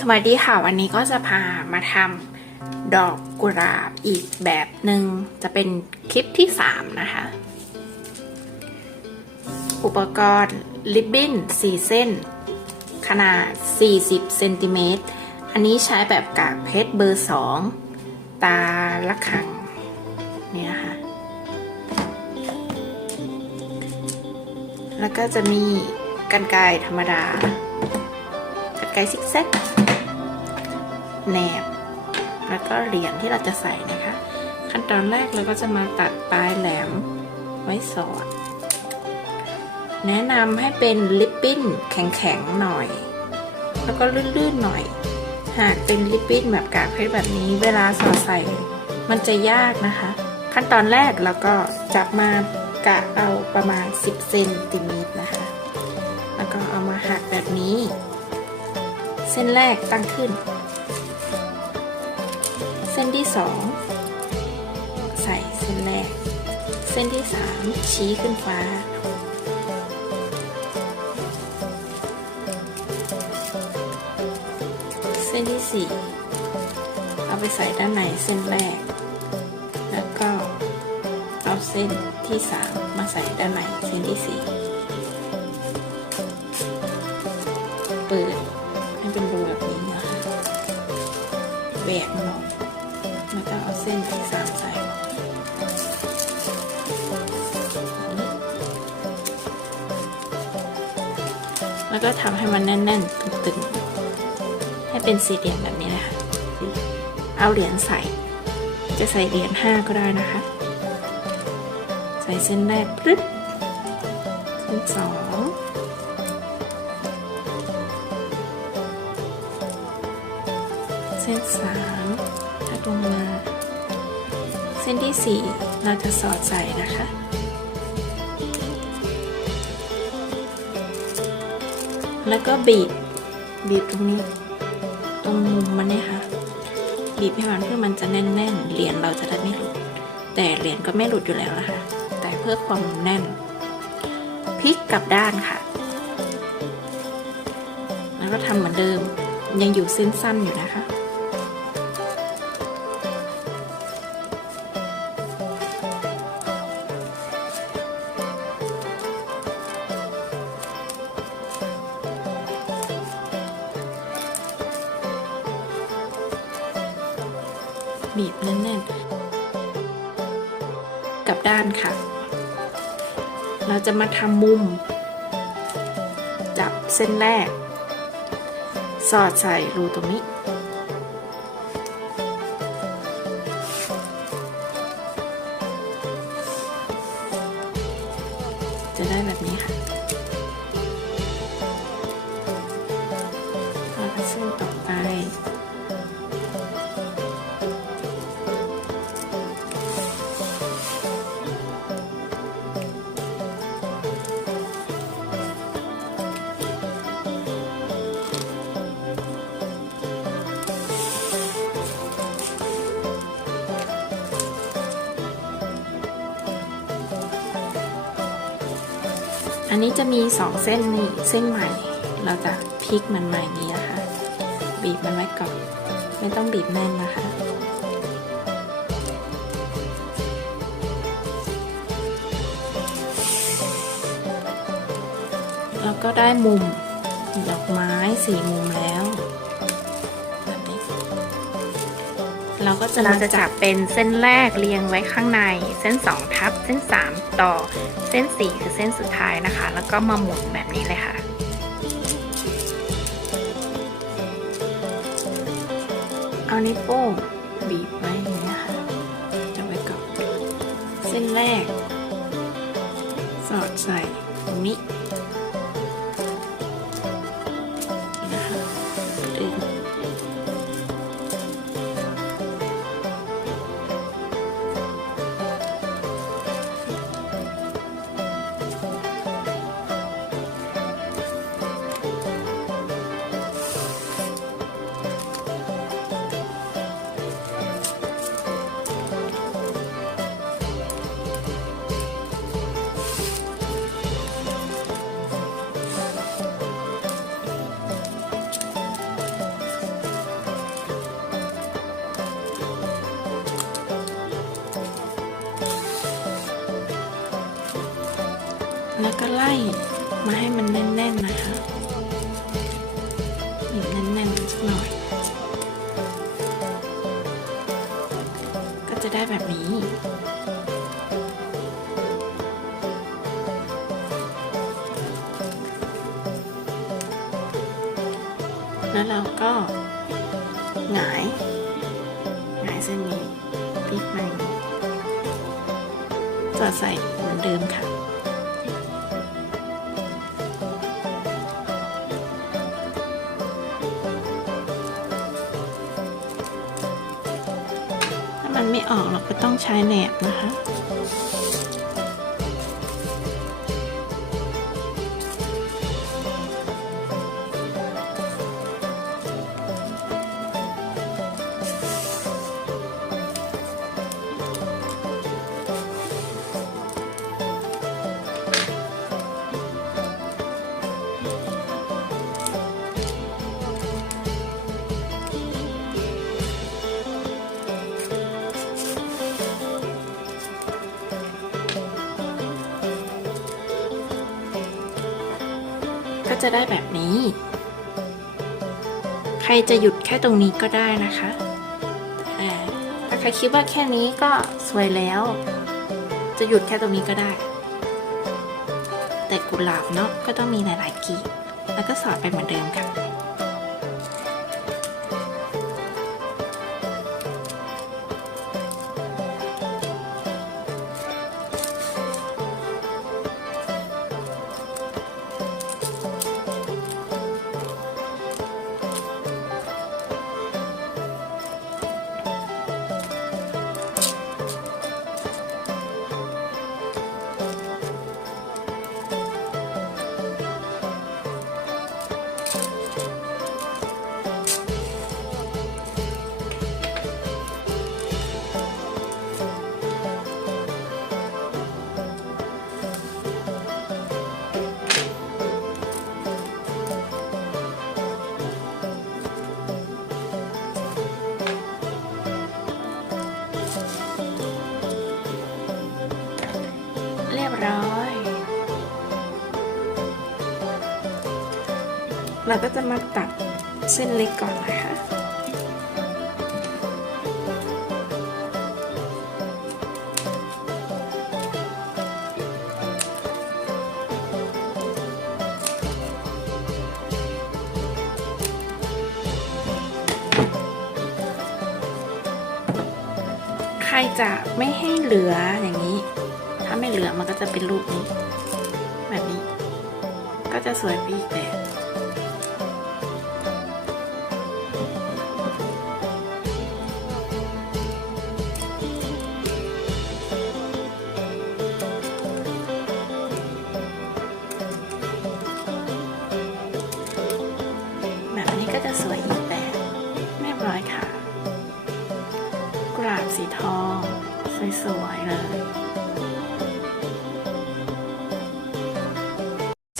สวัสดีค่ะ วันนี้ก็จะพามาทำดอกกุหลาบอีกแบบหนึ่งจะเป็นคลิปที่ 3 นะคะ อุปกรณ์ลิบบิ้น4 เส้น ขนาด 40 เซนติเมตร อันนี้ใช้แบบกากเพชรเบอร์ 2 ตาละขังนี่นะคะ แล้วก็จะมีกันไกรธรรมดา กันไกซิกแซกแหนบ แล้วก็เหรียญที่เราจะใส่นะคะ ขั้นตอนแรกเราก็จะมาตัดปลายแหลมไว้สอด แนะนำให้เป็นลิปปิ้นแข็งๆหน่อย แล้วก็ลื่นๆหน่อย หากเป็นลิปปิ้นแบบกากเพชรแบบนี้เวลาสอดใส่มันจะยากนะคะ ขั้นตอนแรกเราก็จับมากะเอาประมาณ 10 เซนติเมตรนะคะ แล้วก็เอามาหักแบบนี้ เส้นแรกตั้งขึ้น เส้นที่สองใส่เส้นแรก เส้นที่สามชี้ขึ้นฟ้า เส้นที่สี่เอาไปใส่ด้านในเส้นแรก แล้วก็เอาเส้นที่สามมาใส่ด้านในเส้นที่สี่ กมันออกแล้วก็เอาเส้นที่สามใส่แล้วก็ทำให้มันแน่นๆ ตึงๆ ให้เป็นสี่เหลี่ยมแบบนี้นะคะ เอาเหรียญใส่ จะใส่เหรียญห้าก็ได้นะคะ ใส่เส้นแรกปึ๊บเส้นสอง ส้นสามถัดลงมา เส้นที่สี่เราจะสอดใส่นะคะแล้วก็บีบ บีบตรงนี้ ตรงมุมมันเนี่ยค่ะ บีบให้มันเพื่อมันจะแน่นๆ เหรียญเราจะได้ไม่หลุด แต่เหรียญก็ไม่หลุดอยู่แล้วนะคะ แต่เพื่อความแน่น พลิกกลับด้านค่ะ แล้วก็ทำเหมือนเดิม ยังอยู่เส้นสั้นอยู่นะคะ บีบแน่นๆกับด้านค่ะ เราจะมาทำมุม จับเส้นแรก สอดใส่รูตรงนี้ จะได้แบบนี้ค่ะ อันนี้จะมีสองเส้นนี่เส้นใหม่ เราจะพลิกมันใหม่นี้นะคะ บีบมันไว้ก่อน ไม่ต้องบีบแน่นนะคะแล้วก็ได้มุมดอกไม้สี่มุมแล้วเราก็จะเราจะจับเป็นเส้นแรกเรียงไว้ข้างใน เส้น 2 ทับ เส้น 3 ต่อ เส้นสีคือเส้นสุดท้ายนะคะ แล้วก็มาหมุนแบบนี้เลยค่ะ เอานิ้วโป้งบีบไว้อย่างนี้ค่ะจะไว้ก่อนเส้นแรก สอดใส่ตรงนี้ แล้วก็ไล่มาให้มันแน่นๆนะคะบีบแน่นๆสักหน่อย ก็จะได้แบบนี้แล้วเราก็หงายหงายเส้นนี้พลิกมาอย่างนี้สอดใส่เหมือนเดิมค่ะ ไม่ออกเราก็ต้องใช้แหนบนะคะ จะได้แบบนี้ ใครจะหยุดแค่ตรงนี้ก็ได้นะคะอ่าถ้าใครคิดว่าแค่นี้ก็สวยแล้ว จะหยุดแค่ตรงนี้ก็ได้ แต่กุหลาบเนาะก็ต้องมีหลายๆกีบแล้วก็สอดไปเหมือนเดิมค่ะ ร้อย เราก็จะมาตัดเส้นเล็กก่อนนะคะใครจะไม่ให้เหลืออย่างนี้ ไม่เหลือมันก็จะเป็นรูปนี้ แบบนี้ ก็จะสวยไปอีกแบบแบบ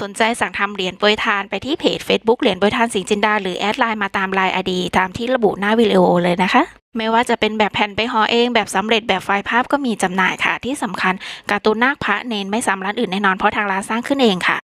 สนใจสั่งทำเหรียญโปรยทานไปที่เพจ Facebook เหรียญโปรยทานสิงห์จินดาหรือแอดไลน์มาตามไลน์อดีตามที่ระบุหน้าวิดีโอเลยนะคะ ไม่ว่าจะเป็นแบบแผ่นไปห่อเอง แบบสำเร็จแบบไฟล์ภาพก็มีจำหน่ายค่ะ ที่สำคัญการ์ตูนนาคพระเนนไม่ซ้ำร้านอื่นแน่นอนเพราะทางร้านสร้างขึ้นเองค่ะ